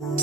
Sir,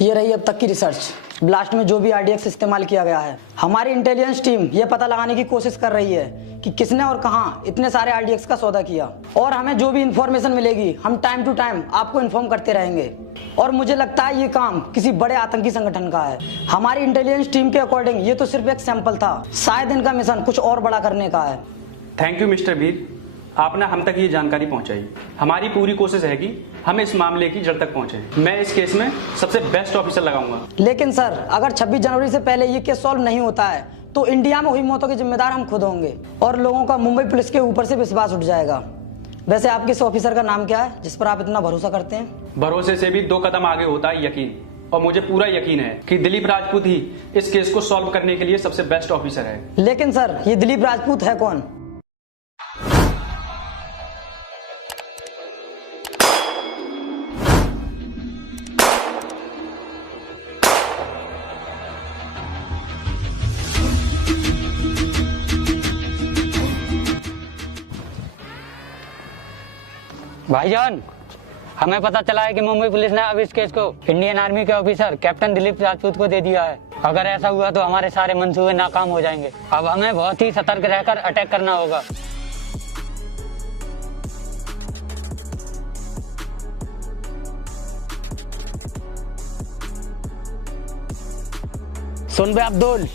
ये रही अब तक की रिसर्च। ब्लास्ट में जो भी आरडीएक्स इस्तेमाल किया गया है, हमारी इंटेलिजेंस टीम ये पता लगाने की कोशिश कर रही है कि किसने और कहां इतने सारे आरडीएक्स का सौदा किया, और हमें जो भी इंफॉर्मेशन मिलेगी हम टाइम टू टाइम आपको इन्फॉर्म करते रहेंगे। और मुझे लगता है ये काम किसी बड़े आतंकी संगठन का है। हमारी इंटेलिजेंस टीम के अकॉर्डिंग ये तो सिर्फ एक सैंपल था, शायद इनका मिशन कुछ और बड़ा करने का है। थैंक यू मिस्टर वीर, आपने हम तक ये जानकारी पहुंचाई। हमारी पूरी कोशिश है कि हम इस मामले की जड़ तक पहुंचे। मैं इस केस में सबसे बेस्ट ऑफिसर लगाऊंगा। लेकिन सर, अगर 26 जनवरी से पहले ये केस सॉल्व नहीं होता है तो इंडिया में हुई मौतों के जिम्मेदार हम खुद होंगे और लोगों का मुंबई पुलिस के ऊपर से विश्वास उठ जाएगा। वैसे आपके इस ऑफिसर का नाम क्या है जिस पर आप इतना भरोसा करते हैं? भरोसे से भी 2 कदम आगे होता है यकीन, और मुझे पूरा यकीन है कि दिलीप राजपूत ही इस केस को सॉल्व करने के लिए सबसे बेस्ट ऑफिसर है। लेकिन सर, ये दिलीप राजपूत है कौन? भाईजान, हमें पता चला है कि मुंबई पुलिस ने अब इस केस को इंडियन आर्मी के ऑफिसर कैप्टन दिलीप राजपूत को दे दिया है। अगर ऐसा हुआ तो हमारे सारे मंसूबे नाकाम हो जाएंगे। अब हमें बहुत ही सतर्क रहकर अटैक करना होगा। सुन बे अब्दुल,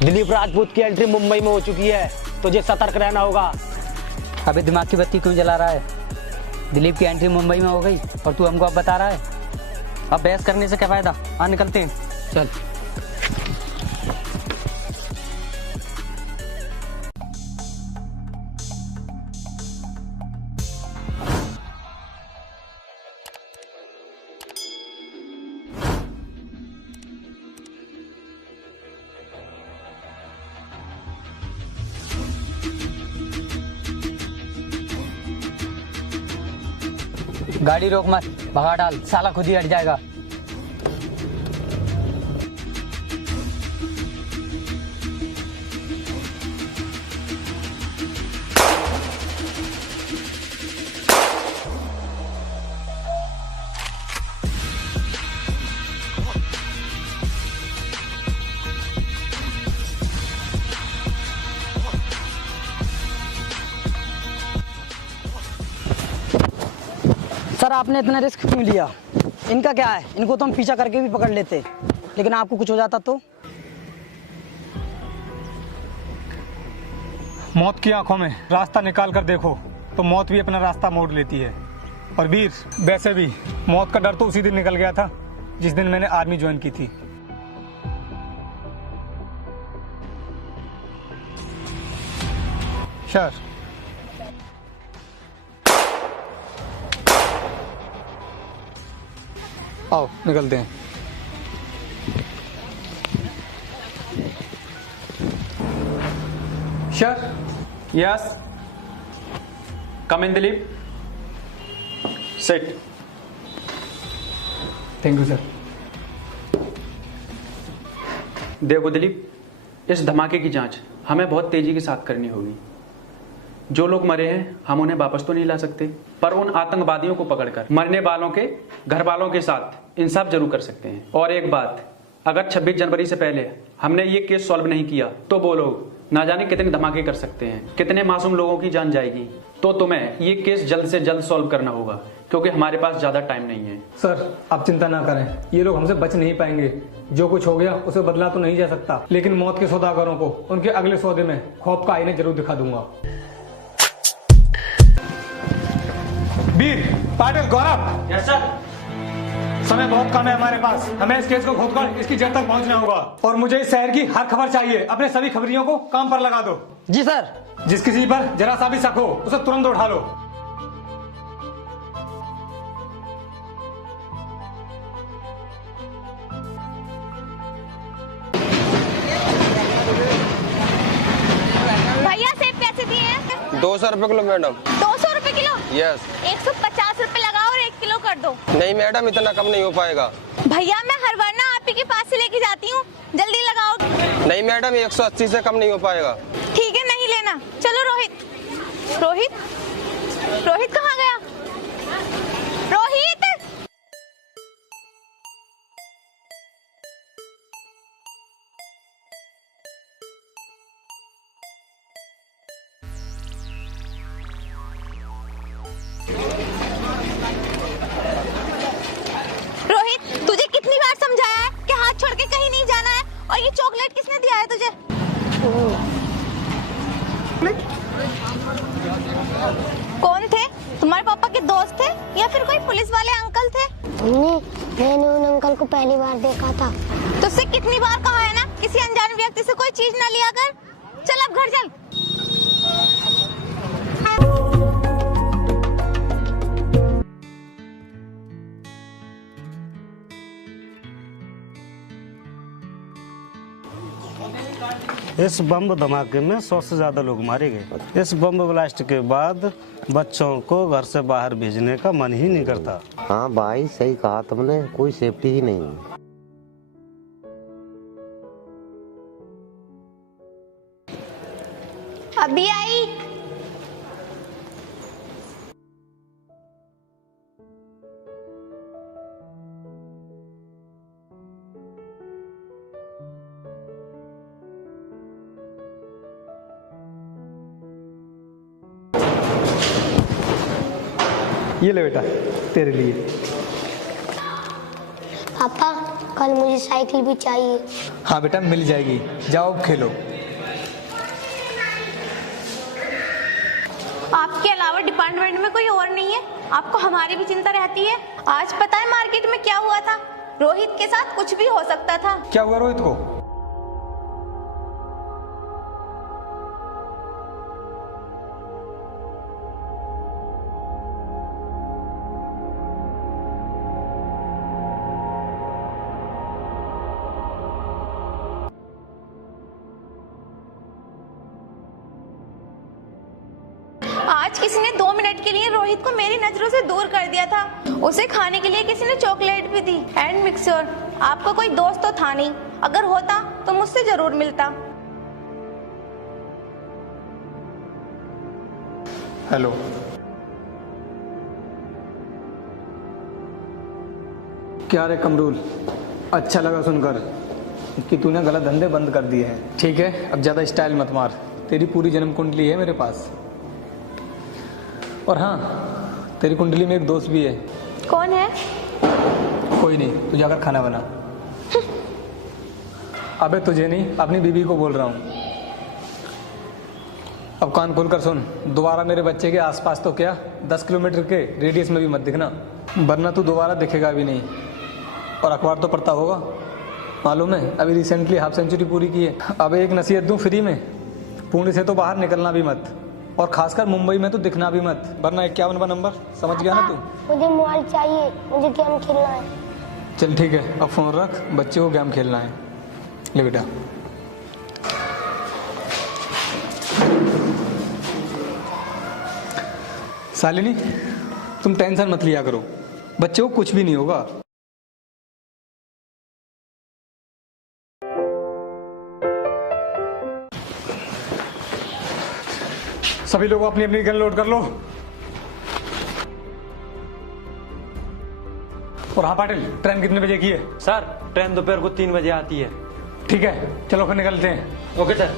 दिलीप राजपूत की एंट्री मुंबई में हो चुकी है, तुझे सतर्क रहना होगा। अभी दिमाग की बत्ती क्यों जला रहा है? दिलीप की एंट्री मुंबई में हो गई और तू हमको अब बता रहा है? अब बहस करने से क्या फायदा, हाँ निकलते हैं। चल। गाड़ी रोक मत, भगा डाल, साला खुद ही हट जाएगा। सर, आपने इतना रिस्क क्यों लिया? इनका क्या है, इनको तो हम पीछा करके भी पकड़ लेते, लेकिन आपको कुछ हो जाता तो? मौत की आंखों में रास्ता निकाल कर देखो तो मौत भी अपना रास्ता मोड़ लेती है। और वीर, वैसे भी मौत का डर तो उसी दिन निकल गया था जिस दिन मैंने आर्मी ज्वाइन की थी। सर, आओ निकलते हैं। Sir, yes, come in Dilip, sit. Thank you sir. देखो दिलीप, इस धमाके की जांच हमें बहुत तेजी के साथ करनी होगी। जो लोग मरे हैं हम उन्हें वापस तो नहीं ला सकते, पर उन आतंकवादियों को पकड़कर मरने वालों के घर वालों के साथ इंसाफ जरूर कर सकते हैं। और एक बात, अगर 26 जनवरी से पहले हमने ये केस सॉल्व नहीं किया तो वो लोग ना जाने कितने धमाके कर सकते हैं, कितने मासूम लोगों की जान जाएगी। तो तुम्हें ये केस जल्द से जल्द सॉल्व करना होगा क्योंकि हमारे पास ज्यादा टाइम नहीं है। सर, आप चिंता ना करें, ये लोग हमसे बच नहीं पाएंगे। जो कुछ हो गया उसे बदला तो नहीं जा सकता, लेकिन मौत के सौदागरों को उनके अगले सौदे में खौफ का आईने जरूर दिखा दूंगा। वीर, पाटिल, गौरव। Yes sir. समय बहुत कम है हमारे पास, हमें इस केस को खोदकर इसकी जड़ तक पहुंचना होगा और मुझे इस शहर की हर खबर चाहिए। अपने सभी खबरियों को काम पर लगा दो। जी सर। जिस किसी पर जरा सा भी शक हो उसे तुरंत उठा लो। भैया सेब कैसे दिए हैं? 200 रुपए किलो मैडम। 200 रुपए किलो? यस। 150 रुपए लगाओ और 1 किलो कर दो। नहीं मैडम, इतना कम नहीं हो पाएगा। भैया मैं हर बार ना आप ही के पास से लेके जाती हूँ, जल्दी लगाओ। नहीं मैडम, 180 से कम नहीं हो पाएगा। ठीक है, नहीं लेना। चलो रोहित। रोहित, रोहित कहाँ गया? रोहित, रोहित तुझे कितनी बार समझाया है कि हाथ छोड़ के कहीं नहीं जाना है? और ये चॉकलेट किसने दिया है तुझे? कौन थे? तुम्हारे पापा के दोस्त थे या फिर कोई पुलिस वाले अंकल थे? मैंने उन अंकल को पहली बार देखा था। तुझसे कितनी बार कहा है ना, किसी अनजान व्यक्ति से कोई चीज ना लिया कर। चल अब घर चल। इस बम धमाके में 100 से ज्यादा लोग मारे गए। इस बम ब्लास्ट के बाद बच्चों को घर से बाहर भेजने का मन ही नहीं करता। हाँ भाई, सही कहा तुमने, कोई सेफ्टी ही नहीं। अभी आई। ये ले बेटा, तेरे लिए। पापा कल मुझे साइकिल भी चाहिए। हाँ बेटा, मिल जाएगी, जाओ खेलो। आपके अलावा डिपार्टमेंट में कोई और नहीं है? आपको हमारी भी चिंता रहती है। आज पता है मार्केट में क्या हुआ था? रोहित के साथ कुछ भी हो सकता था। क्या हुआ रोहित को? आज किसी ने 2 मिनट के लिए रोहित को मेरी नजरों से दूर कर दिया था। उसे खाने के लिए किसी ने चॉकलेट भी दी एंड मिक्सचर। आपका कोई दोस्त तो था नहीं, अगर होता तो मुझसे जरूर मिलता। हेलो। क्या रे कमरूल, अच्छा लगा सुनकर कि तूने गलत धंधे बंद कर दिए हैं। ठीक है, अब ज्यादा स्टाइल मत मार, तेरी पूरी जन्म कुंडली है मेरे पास। और हाँ, तेरी कुंडली में एक दोस्त भी है। कौन है? कोई नहीं, तू जाकर खाना बना। अबे तुझे नहीं, अपनी बीवी को बोल रहा हूँ। अब कान खोलकर सुन, दोबारा मेरे बच्चे के आसपास तो क्या 10 किलोमीटर के रेडियस में भी मत दिखना, वरना तू दोबारा दिखेगा भी नहीं। और अखबार तो पढ़ता होगा, मालूम है अभी रिसेंटली हाफ सेंचुरी पूरी की है। अब एक नसीहत दूं फ्री में, पुणे से तो बाहर निकलना भी मत, और खासकर मुंबई में तो दिखना भी मत, वरना 51वां नंबर। समझ गया ना तू? मुझे मोबाइल चाहिए, मुझे गेम खेलना है। चल ठीक है, अब फोन रख, बच्चे को गेम खेलना है। ले बेटा। शालिनी, तुम टेंशन मत लिया करो, बच्चे को कुछ भी नहीं होगा। सभी लोग अपनी अपनी गन लोड कर लो। और हाँ पाटिल, ट्रेन कितने बजे की है? सर ट्रेन दोपहर को 3 बजे आती है। ठीक है, चलो फिर निकलते हैं। Okay sir.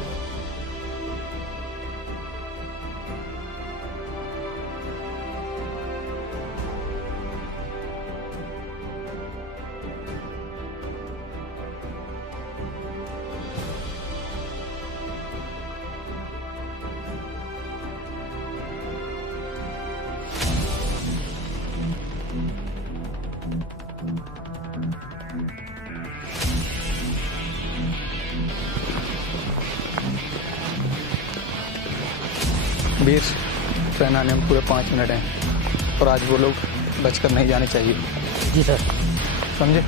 वीर, ट्रेन आने में पूरे 5 मिनट हैं और आज वो लोग बचकर नहीं जाने चाहिए। जी सर। समझे?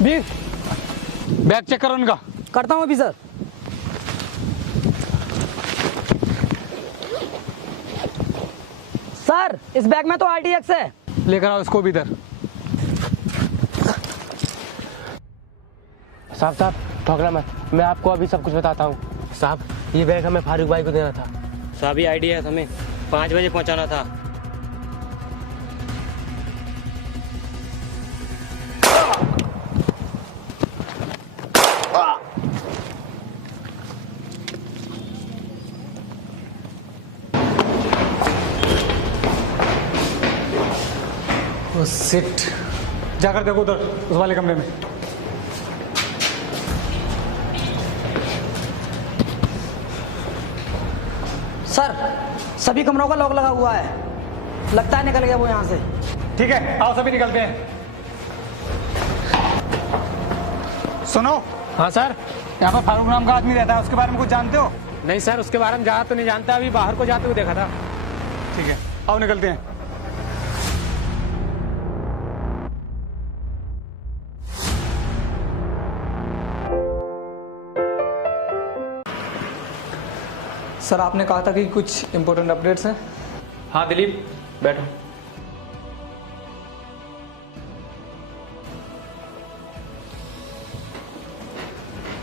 वीर, बैग चेक करो उनका। करता हूँ अभी सर। सर, इस बैग में तो RDX है। लेकर आओ इसको भी इधर। साहब ठोकना मत, मैं आपको अभी सब कुछ बताता हूँ। साहब, ये बैग हमें फारूक भाई को देना था। साहब, ये आइडिया हमें 5 बजे पहुंचाना था। सिट, जाकर देखो उधर उस वाले कमरे में। सर, सभी कमरों का लॉक लगा हुआ है। लगता है निकल गया वो यहाँ से। ठीक है, आओ सभी निकलते हैं। सुनो। हाँ सर। यहाँ पर फारूक नाम का आदमी रहता है, उसके बारे में कुछ जानते हो? नहीं सर, उसके बारे में ज़्यादा तो नहीं जानता, अभी बाहर को जाते हुए देखा था। ठीक है, आओ निकलते हैं। सर, आपने कहा था कि कुछ इम्पोर्टेंट अपडेट्स हैं। हाँ दिलीप, बैठो।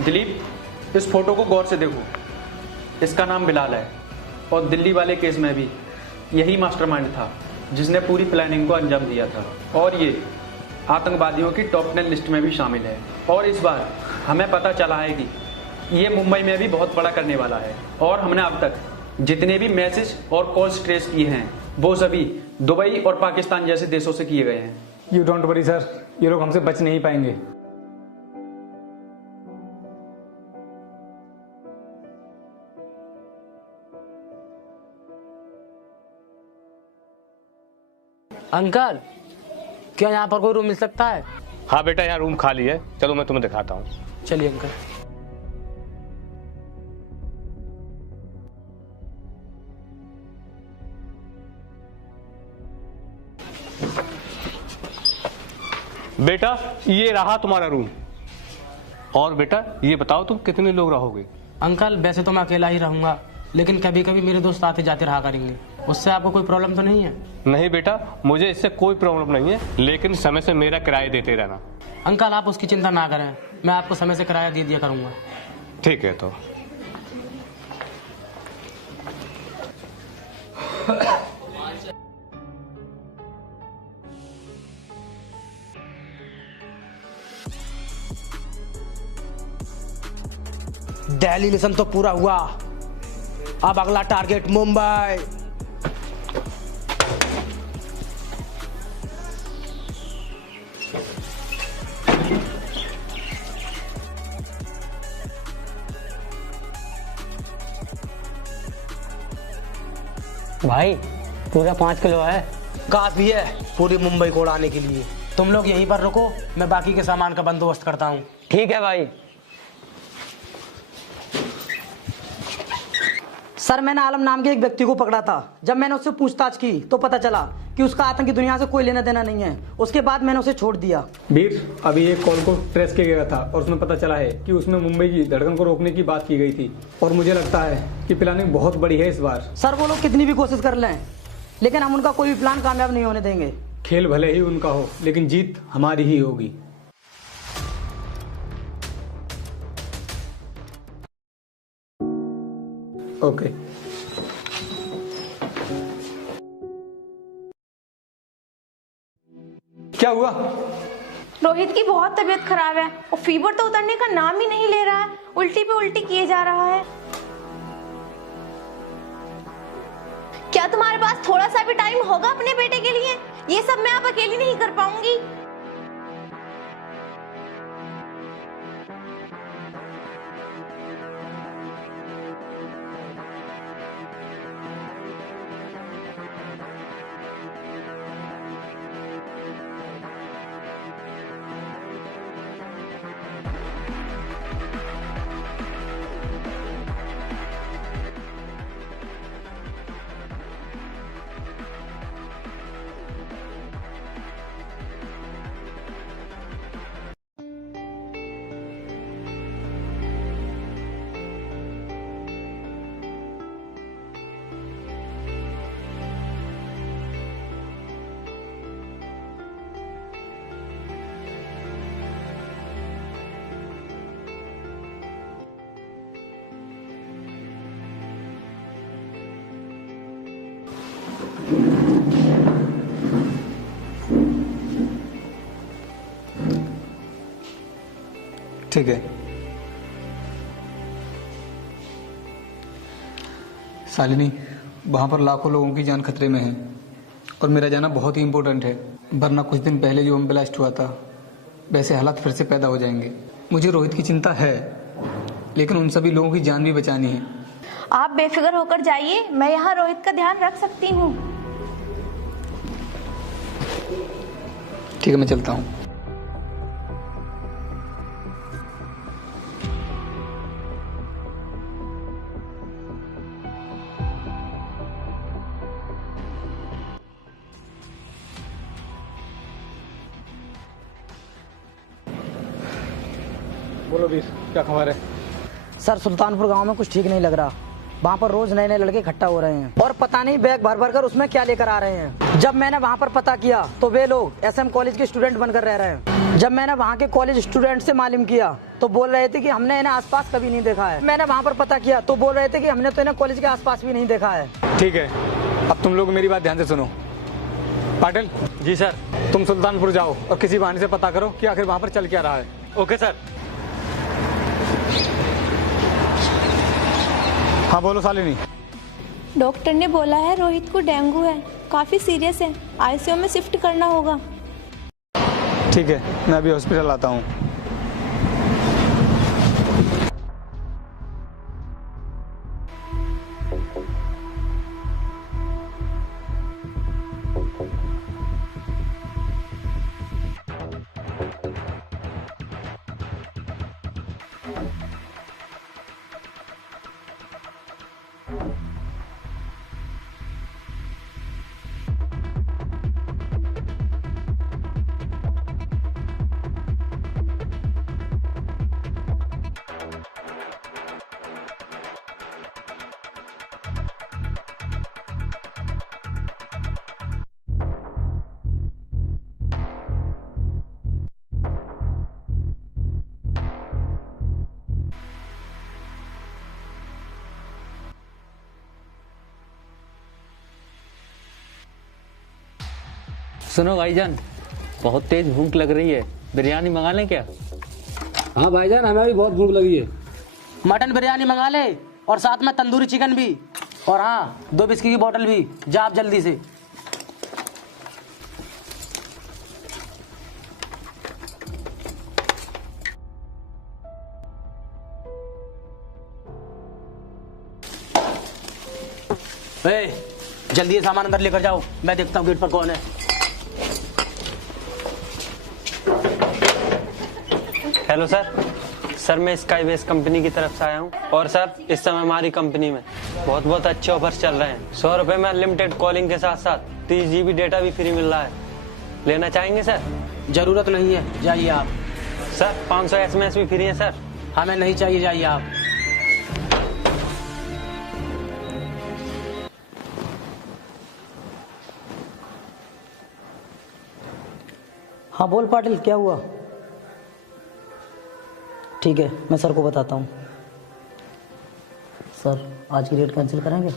दिलीप, इस फोटो को गौर से देखो। इसका नाम बिलाल है और दिल्ली वाले केस में भी यही मास्टरमाइंड था जिसने पूरी प्लानिंग को अंजाम दिया था, और ये आतंकवादियों की टॉप 10 लिस्ट में भी शामिल है। और इस बार हमें पता चला है कि ये मुंबई में भी बहुत बड़ा करने वाला है, और हमने अब तक जितने भी मैसेज और कॉल्स ट्रेस किए हैं वो सभी दुबई और पाकिस्तान जैसे देशों से किए गए हैं। यू डोंट वरी सर, ये लोग हमसे बच नहीं पाएंगे। अंकल, क्या यहाँ पर कोई रूम मिल सकता है? हाँ बेटा, यहाँ रूम खाली है, चलो मैं तुम्हें दिखाता हूँ। चलिए अंकल। बेटा, ये रहा तुम्हारा रूम। और बेटा, ये बताओ तुम कितने लोग रहोगे? अंकल, वैसे तो मैं अकेला ही रहूंगा, लेकिन कभी कभी मेरे दोस्त आते जाते रहा करेंगे। उससे आपको कोई प्रॉब्लम तो नहीं है? नहीं बेटा, मुझे इससे कोई प्रॉब्लम नहीं है, लेकिन समय से मेरा किराया देते रहना। अंकल, आप उसकी चिंता ना करें, मैं आपको समय से किराया दे दिया करूंगा। ठीक है तो। दिल्ली मिशन तो पूरा हुआ, अब अगला टारगेट मुंबई। भाई, पूरा 5 किलो है। काफी है पूरी मुंबई को उड़ाने के लिए। तुम लोग यहीं पर रुको, मैं बाकी के सामान का बंदोबस्त करता हूँ। ठीक है भाई। सर, मैंने आलम नाम के एक व्यक्ति को पकड़ा था। जब मैंने उससे पूछताछ की तो पता चला कि उसका आतंकी दुनिया से कोई लेना देना नहीं है। उसके बाद मैंने उसे छोड़ दिया। वीर, अभी एक कॉल को ट्रेस किया गया था और उसमें पता चला है कि उसमें मुंबई की धड़कन को रोकने की बात की गई थी और मुझे लगता है कि प्लानिंग बहुत बड़ी है इस बार। सर वो लोग कितनी भी कोशिश कर लें, लेकिन हम उनका कोई भी प्लान कामयाब नहीं होने देंगे। खेल भले ही उनका हो, लेकिन जीत हमारी ही होगी। ओके। क्या हुआ? रोहित की बहुत तबीयत खराब है और फीवर तो उतरने का नाम ही नहीं ले रहा है। उल्टी पे उल्टी किए जा रहा है। क्या तुम्हारे पास थोड़ा सा भी टाइम होगा अपने बेटे के लिए? ये सब मैं अब अकेली नहीं कर पाऊंगी। ठीक है शालिनी, वहाँ पर लाखों लोगों की जान खतरे में है और मेरा जाना बहुत ही इम्पोर्टेंट है, वरना कुछ दिन पहले जो बम ब्लास्ट हुआ था वैसे हालात फिर से पैदा हो जाएंगे। मुझे रोहित की चिंता है, लेकिन उन सभी लोगों की जान भी बचानी है। आप बेफिक्र होकर जाइए, मैं यहाँ रोहित का ध्यान रख सकती हूँ। ठीक है, मैं चलता हूँ। बोलो वीर, क्या खबर है? सर सुल्तानपुर गांव में कुछ ठीक नहीं लग रहा। वहाँ पर रोज नए नए लड़के इकट्ठा हो रहे हैं और पता नहीं बैग भर भर कर उसमें क्या लेकर आ रहे हैं। जब मैंने वहाँ पर पता किया तो वे लोग एसएम कॉलेज के स्टूडेंट बनकर रह रहे हैं। जब मैंने वहाँ के कॉलेज स्टूडेंट से मालूम किया तो बोल रहे थे कि हमने इन्हें आसपास कभी नहीं देखा है। मैंने वहाँ पर पता किया तो बोल रहे थे कि हमने तो इन्हें कॉलेज के आसपास भी नहीं देखा है। ठीक है, अब तुम लोग मेरी बात ध्यान से सुनो। पाटिल जी सर। तुम सुल्तानपुर जाओ और किसी बहाने से पता करो कि आखिर वहाँ पर चल क्या रहा है। Okay sir. हाँ बोलो शालिनी। डॉक्टर ने बोला है रोहित को डेंगू है, काफी सीरियस है, आईसीयू में शिफ्ट करना होगा। ठीक है, मैं अभी हॉस्पिटल आता हूँ। सुनो भाईजान, बहुत तेज भूख लग रही है, बिरयानी मंगा लें क्या? हाँ भाईजान, हमें भी बहुत भूख लगी है। मटन बिरयानी मंगा ले और साथ में तंदूरी चिकन भी, और हाँ 2 बिस्की की बोतल भी। जा आप जल्दी से। जल्दी ये सामान अंदर लेकर जाओ, मैं देखता हूँ गेट पर कौन है। हेलो सर, मैं स्काईबेस कंपनी की तरफ से आया हूँ और सर इस समय हमारी कंपनी में बहुत अच्छे ऑफर्स चल रहे हैं। 100 रुपए में अनलिमिटेड कॉलिंग के साथ साथ 30 GB डेटा भी फ्री मिल रहा है, लेना चाहेंगे सर? जरूरत नहीं है, जाइए आप। सर 500 SMS भी फ्री है सर। हमें नहीं चाहिए, जाइए आप। हाँ बोल पाटिल, क्या हुआ? ठीक है, मैं सर को बताता हूँ। सर आज की डेट कैंसिल करेंगे?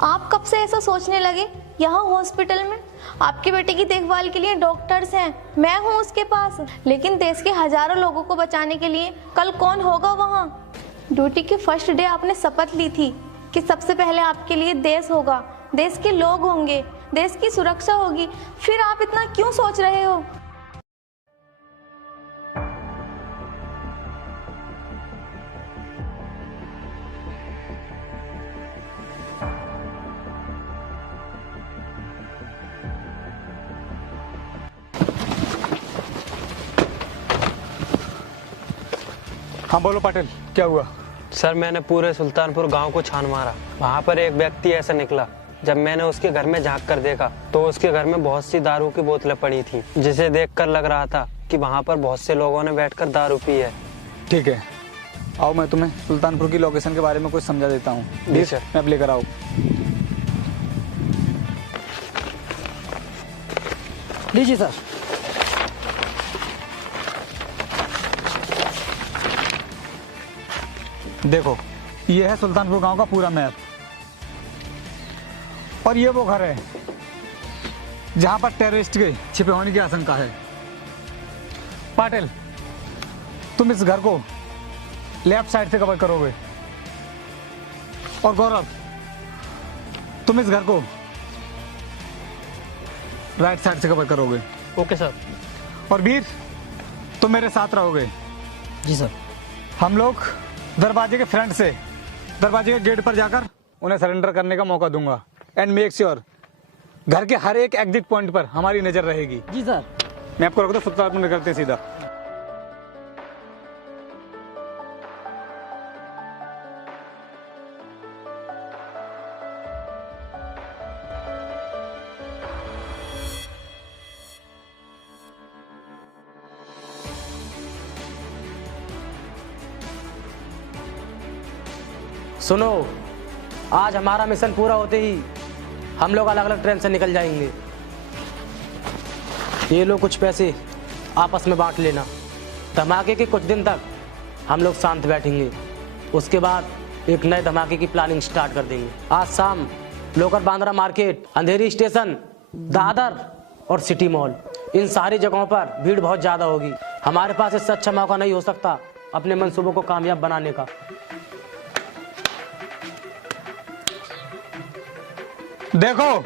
आप कब से ऐसा सोचने लगे? यहाँ हॉस्पिटल में आपके बेटे की देखभाल के लिए डॉक्टर्स हैं, मैं हूँ उसके पास, लेकिन देश के हजारों लोगों को बचाने के लिए कल कौन होगा वहाँ? ड्यूटी के फर्स्ट डे आपने शपथ ली थी कि सबसे पहले आपके लिए देश होगा, देश के लोग होंगे, देश की सुरक्षा होगी। फिर आप इतना क्यों सोच रहे हो? हाँ बोलो पाटिल, क्या हुआ? सर मैंने पूरे सुल्तानपुर गांव को छान मारा। वहाँ पर एक व्यक्ति ऐसा निकला, जब मैंने उसके घर में झांक कर देखा तो उसके घर में बहुत सी दारू की बोतलें पड़ी थी, जिसे देखकर लग रहा था कि वहाँ पर बहुत से लोगों ने बैठकर दारू पी है। ठीक है, आओ मैं तुम्हें सुल्तानपुर की लोकेशन के बारे में कुछ समझा देता हूँ। जी सर। मैं अब लेकर आओ। लीजिए सर। देखो, ये है सुल्तानपुर गांव का पूरा मैप, और ये वो घर है जहां पर टेररिस्ट के छिपे होने की आशंका है। पाटिल, तुम इस घर को लेफ्ट साइड से कवर करोगे, और गौरव तुम इस घर को राइट साइड से कवर करोगे। Okay sir. और वीर, तुम मेरे साथ रहोगे। जी सर। हम लोग दरवाजे के फ्रंट से दरवाजे के गेट पर जाकर उन्हें सरेंडर करने का मौका दूंगा। एंड मेक श्योर घर के हर एक एग्जिट पॉइंट पर हमारी नजर रहेगी। जी सर। मैं आपको रख दो, सुल्तानपुर निकलते हैं सीधा। सुनो, आज हमारा मिशन पूरा होते ही हम लोग अलग अलग ट्रेन से निकल जाएंगे। ये लो कुछ पैसे, आपस में बांट लेना। धमाके के कुछ दिन तक हम लोग शांत बैठेंगे, उसके बाद एक नए धमाके की प्लानिंग स्टार्ट कर देंगे। आज शाम लोकर बांद्रा मार्केट, अंधेरी स्टेशन, दादर और सिटी मॉल, इन सारी जगहों पर भीड़ बहुत ज़्यादा होगी। हमारे पास इससे अच्छा मौका नहीं हो सकता अपने मंसूबों को कामयाब बनाने का। देखो,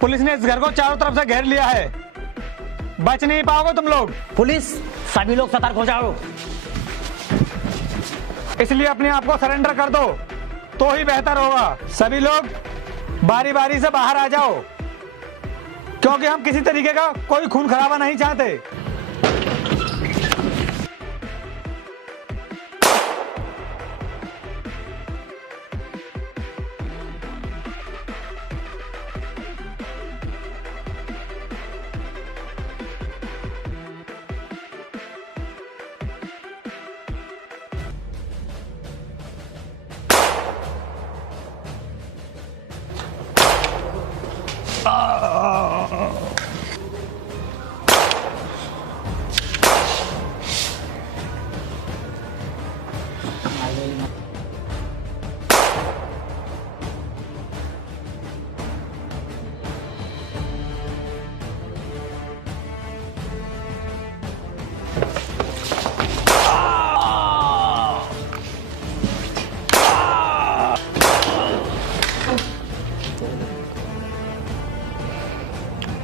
पुलिस ने इस घर को चारों तरफ से घेर लिया है, बच नहीं पाओगे तुम लोग। पुलिस, सभी लोग सतर्क हो जाओ। इसलिए अपने आप को सरेंडर कर दो तो ही बेहतर होगा। सभी लोग बारी बारी से बाहर आ जाओ, क्योंकि हम किसी तरीके का कोई खून खराबा नहीं चाहते।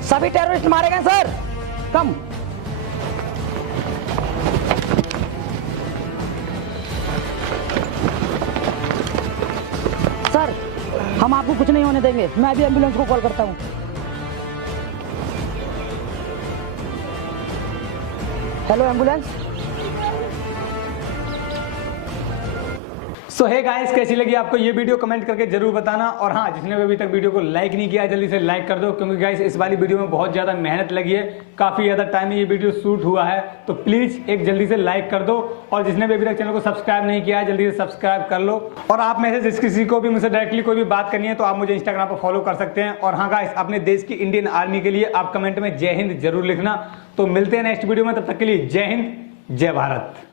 सभी टेररिस्ट मारे गए सर। कम। सर हम आपको कुछ नहीं होने देंगे। मैं अभी एम्बुलेंस को कॉल करता हूँ। Hello ambulance. So hey guys, कैसी लगी आपको ये वीडियो कमेंट करके जरूर बताना। और हाँ, जिसने भी अभी तक वीडियो को लाइक नहीं किया जल्दी से लाइक कर दो, क्योंकि गाइस इस वाली वीडियो में बहुत ज़्यादा मेहनत लगी है, काफ़ी ज़्यादा टाइम में ये वीडियो शूट हुआ है। तो प्लीज़ एक जल्दी से लाइक कर दो, और जिसने भी अभी तक चैनल को सब्सक्राइब नहीं किया है जल्दी से सब्सक्राइब कर लो। और आप में से जिस किसी को भी मुझसे डायरेक्टली कोई भी बात करनी है तो आप मुझे इंस्टाग्राम पर फॉलो कर सकते हैं। और हाँ गाइस, अपने देश की इंडियन आर्मी के लिए आप कमेंट में जय हिंद जरूर लिखना। तो मिलते हैं नेक्स्ट वीडियो में, तब तक के लिए जय हिंद जय भारत।